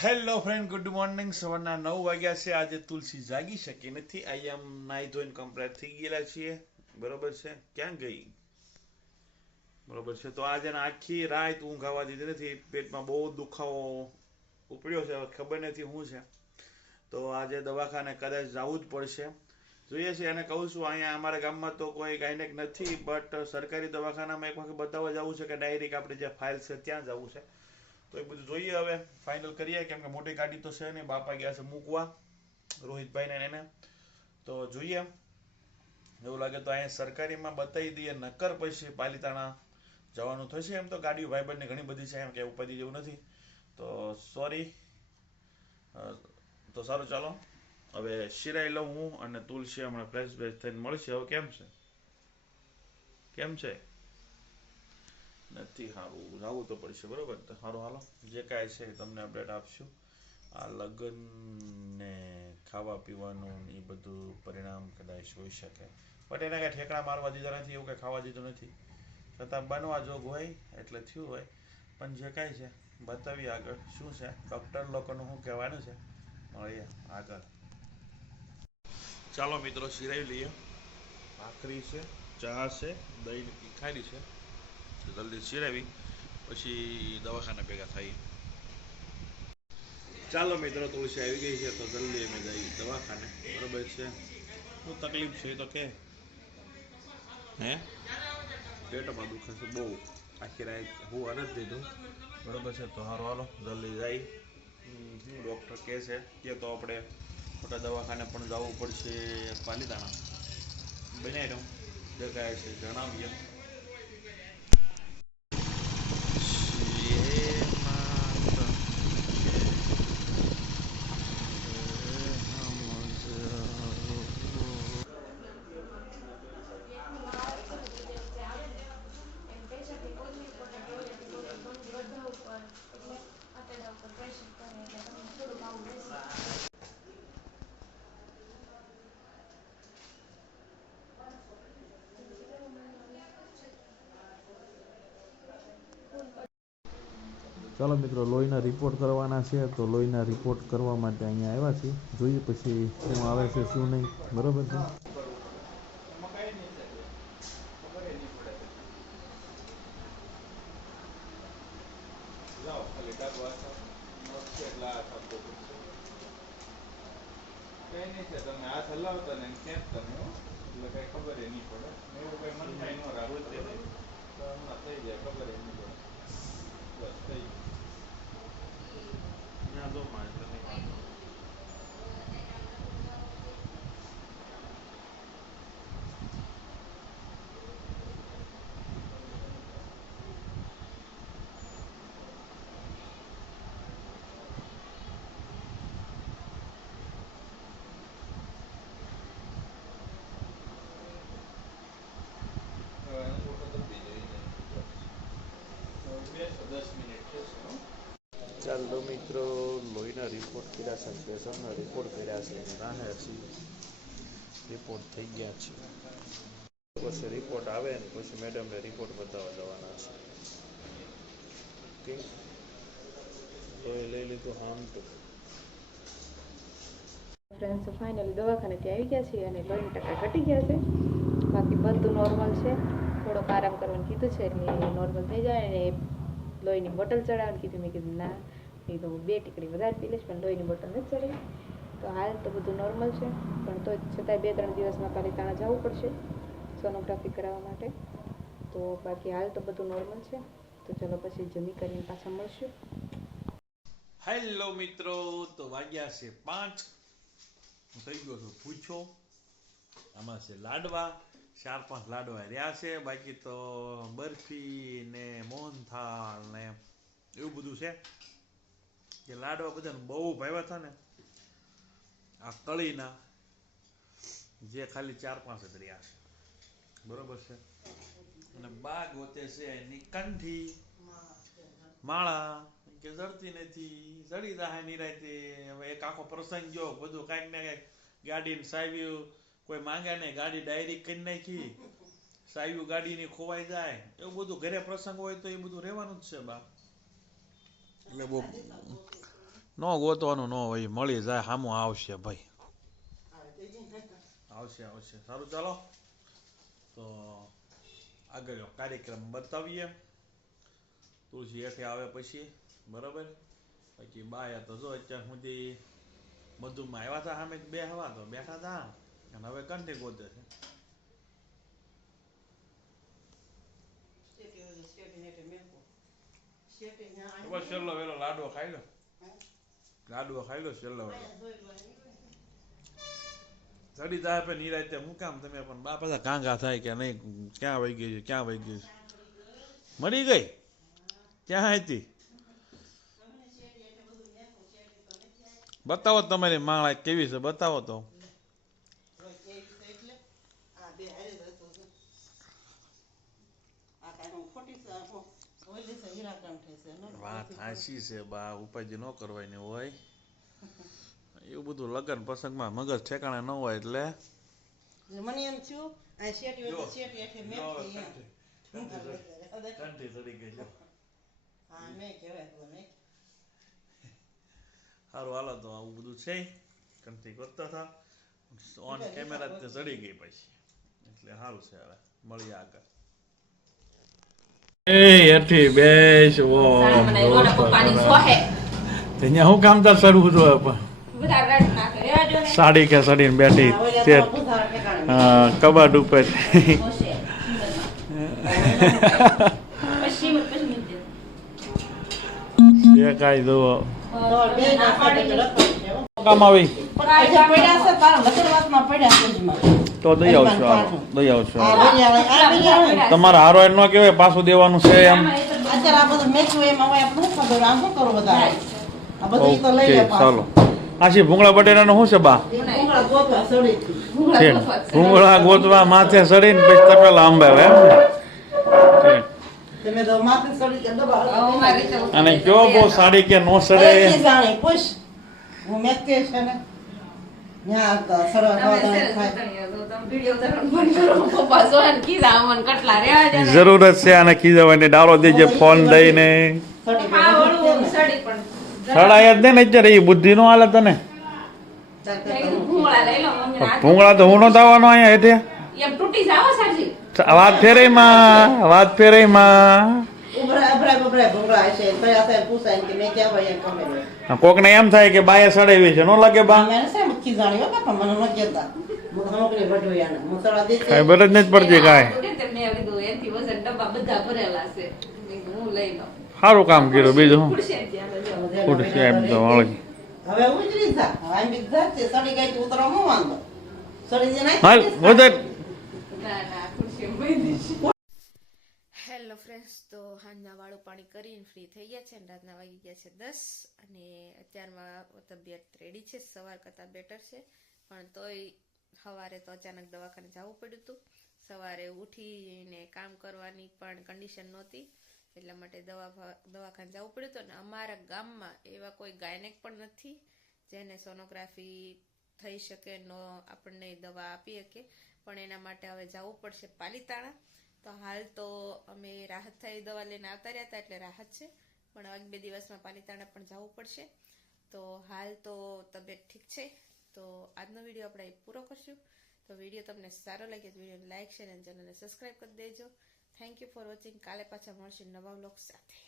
Hello friend, good morning. સવારના 9 વાગ્યા છે. આજે તુલસી જાગી શકી નથી. આઈ એમ નાઈ ધોઈને કમ્પ્લીટ થઈ ગયેલા છીએ. બરોબર છે. ક્યાં ગઈ? બરોબર છે. તો આજે આખી રાત ઊંઘ આવવા દીધી નથી. પેટમાં બહુ દુખાવો ઉપડ્યો છે. હવે ખબર નથી શું છે. તો આજે દવાખાને કદાચ જવું જ પડશે. જોઈએ છે. અને કહું છું, અહીંયા અમારા ગામમાં તો કોઈ ગાયનેક નથી, બટ સરકારી દવાખાનામાં એક વખત બતાવવા જવું છે કે ડાયરેક્ટ આપણે જે ફાઇલ છે ત્યાં જવું છે. તો એ બધું જોઈએ, હવે ફાઇનલ કરીએ. કેમ કે મોટી ગાડી તો છે નહીં. બાપા ગયા છે મૂકવા રોહિતભાઈને એને. તો જોઈએ, એવું લાગે તો અહીંયા સરકારીમાં બતાવી દઈએ, નક્કર પછી પાલીતાણા જવાનું થશે. એમ તો ગાડીઓ ભાઈબંધની ઘણી બધી છે, એમ કે ઉપાધિ જેવું નથી. તો સોરી. તો સારું, ચાલો હવે શિરાઈ લઉં હું અને તુલસી હમણાં ફ્રેશ બ્રેશ થઈને મળશે. હવે કેમ છે? કેમ છે? નથી સારું, જવું તો પડશે. બરોબર. તો સારું, હાલો, જે કાંઈ છે તમને અપડેટ આપશું. આ લગ્ન ને ખાવા પીવાનું એ બધું પરિણામ કદાચ હોઈ શકે, બટ એને કાંઈ ઠેકડા મારવા દીધા નથી, એવું કંઈ ખાવા દીધું નથી. છતાં બનવા જોગ હોય એટલે થયું હોય. પણ જે કાંઈ છે બતાવીએ આગળ શું છે, ડૉક્ટર લોકોનું શું કહેવાનું છે, મળીએ આગળ. ચાલો મિત્રો, સિરાવી લઈએ. ભાખરી છે, ચા છે, દહીં ખારી છે. જલ્દી સિરાવી પછી દવાખાને ભેગા થઈ. ચાલો મિત્રો, તુલસી આવી ગઈ છે તો જલ્દી અમે જઈએ દવાખાને. બરોબર છે. શું તકલીફ છે તો કે? હે, પેટમાં દુખે છે બહુ. આખી રાત હું નથી દીધું. બરોબર છે. તો સારું, હાલો જલ્દી જાય. શું ડૉક્ટર કહે છે કે તો આપણે મોટા દવાખાને પણ જવું પડશે પાલીતાણા. બનાવી દઉં, જે કાંઈ છે જણાવીએ. ચાલો મિત્રો, લોહીના રિપોર્ટ કરવાના છે. તો લોહીના રિપોર્ટ કરવા માટે અહીંયા આવ્યા છીએ. જોઈએ પછી શું આવે છે શું નહીં. બરોબર છે. કઈ નહીં છે, તમે હાથ હલાવતા ને ક્યાંક તમે એટલે કઈ ખબર નહીં પડે. એવું કઈ મન થાય ન રાખવું તો હમણાં થઈ જાય, ખબર નહીં પડે. બસ થઈ ગયું. જો માં એટલે નહીં વાંધો. ચાલો મિત્રો, લોહીના રિપોર્ટ કર્યા છે, પ્રેશરના રિપોર્ટ કર્યા છે, રાહે રિપોર્ટ થઈ ગયા છે. પછી રિપોર્ટ આવે ને પછી મેડમને રિપોર્ટ બતાવવા જવાના છે. તો એ લઈ લીધું હામ તો. ફ્રેન્ડ્સ, ફાઇનલી દવાખાનેથી આવી ગયા છીએ અને લોહીના ટકા ઘટી ગયા છે. બાકી બધું નોર્મલ છે. થોડોક આરામ કરવાનું કીધું છે એટલે નોર્મલ થઈ જાય. અને લોહીની બોટલ ચડાવવાનું કીધું. મેં કીધું ના, એ તો 2 ટીકડી વધારે પી લઈશ, પણ લોહીની બોટલ નથી ચડાવી. તો હાલ તો બધું નોર્મલ છે, પણ તો છતાંય 2-3 દિવસમાં પાલીતાણા જવું પડશે સોનોગ્રાફી કરાવવા માટે. તો બાકી હાલ તો બધું નોર્મલ છે. તો ચલો પછી જમી કરીને પાછા મળશું. હેલો મિત્રો, તો વાગ્યા છે 5. હું થઈ ગયો છું પૂછો. આમાં છે લાડવા, 4-5 લાડવા રહ્યા છે. બાકી તો બરફી ને મોહનથાળ ને એવું બધું છે. કે લાડવા બધાને બહુ ભાવ્યા હતા ને આ કળીના, જે ખાલી 4-5 જ રહ્યા છે. બરોબર છે. અને બાગ હોતે છે એની કંઠી માળા કે જડતી નથી, જડી રાહે નિરાતે. હવે એક આખો પ્રસંગ ગયો, બધું કાંઈક ને કાંઈક ગાડીને સાવ્યું, કોઈ માંગે નહીં, ગાડી ડાયરી કરી નાખી, સાવ્યું ગાડીની ખોવાઈ જાય, એવું બધું ઘરે પ્રસંગ હોય તો એ બધું રહેવાનું જ છે બા. એટલે બહુ ન ગોતવાનું ન હોય, મળી જાય, સામું આવશે ભાઈ, આવશે આવશે. સારું ચાલો તો આગળ કાર્યક્રમ બતાવીએ તુલસી હેઠે આવે પછી, બરાબર. બાકી બાયા તો જો અત્યાર સુધી બધુંમાં આવ્યા હતા, સામે બે હવા તો બેઠા હતા અને હવે કંઠી ગોતે છે. છેલ્લો વેલો લાડવો ખાઈ લો, લાડવો ખાઈ લો છેલ્લો વેલો. ચડી જાય પણ નિરાતે હું કામ તમે પણ બા બધા કાંગા થાય કે નહીં, ક્યાં વહી ગઈ છે, ક્યાં વહી ગઈ છે, મરી ગઈ ક્યાં હતી? બતાવો તમારી માળા કેવી છે, બતાવો તો. વાત હાચી છે બા, ઉપાધિ ન કરવાની હોય એવું બધું. લગ્ન પ્રસંગમાં મગજ ઠેકાણે ન હોય એટલે મને એમ થયું આ શેટી હોય તો શેટી એટલે મેં કંઠી ચડી ગઈ છે. હા મેં કહેવાય તો મેં સારું હાલો તો આવું બધું છે, કંઠી કરતા હતા ઓન કેમેરા તે ચડી ગઈ પછી, એટલે સારું છે. હવે મળીએ આગળ. એથી બેસ અહીંયા હું કામ તાર સરવું હતું, સાડી કે સડીને બેઠી કબાટ ઉપર. કાંઈ જુઓ કામ આવી તો દઈ આવશું, હાલો દઈ આવશું. તમારે હારો એમ ન કહેવાય પાછું દેવાનું છે એમ? ઓકે ચાલો. આશી ભૂંગળા બટેટાનું શું છે બા? ભૂંગળા ગોતવા માથે સડીને પછી તપેલા અંબાવે એમ ને? અને કયો બહુ સાડી કે નો સડે જરૂરત છે આને ખીજવાની, ડાળો દેજે ફોન દઈને. સડાય જ ને અત્યારે એ બુદ્ધિ નો હાલે તને. ભૂંગળા તો હું નો થવાનો અહીંયા હેઠે. વાત ફેરાઈમાં, વાત ફેરાઈમાં કોક ને એમ થાય કે બાએ સડાવી છે, નો લાગે બા? ખબર જ નથી પડતી કાંઈ. સારું કામ કર્યું, બીજું હું ખુરશી એમ તો વળગી. હાલ વધારે. હેલો ફ્રેન્ડ્સ, તો હાંજના વાળું પાણી કરીને ફ્રી થઈ ગયા છે અને રાતના વાગી ગયા છે 10 અને અત્યારમાં તબિયત રેડી છે, સવાર કરતાં બેટર છે. પણ તોય સવારે તો અચાનક દવાખાને જવું પડ્યું હતું. સવારે ઉઠીને કામ કરવાની પણ કન્ડિશન નહોતી, એટલા માટે દવાખાને જવું પડ્યું હતું. અને અમારા ગામમાં એવા કોઈ ગાયનેક પણ નથી જેને સોનોગ્રાફી થઈ શકે, નો આપણને દવા આપી શકે. પણ એના માટે હવે જવું પડશે પાલીતાણા. તો હાલ તો અમે રાહત થઈ દવા લઈને આવતા રહ્યા હતા એટલે રાહત છે, પણ હવે 2 દિવસમાં પાલીતાણા પણ જવું પડશે. તો હાલ તો તબિયત ઠીક છે. તો આજનો વિડીયો આપણે પૂરો કરશું. તો વિડીયો તમને સારો લાગે તો વિડીયોને લાઈક, શેર અને ચેનલને સબસ્ક્રાઈબ કરી દેજો. Thank you for watching. કાલે પાછા મળશું નવા વ્લોગ સાથે.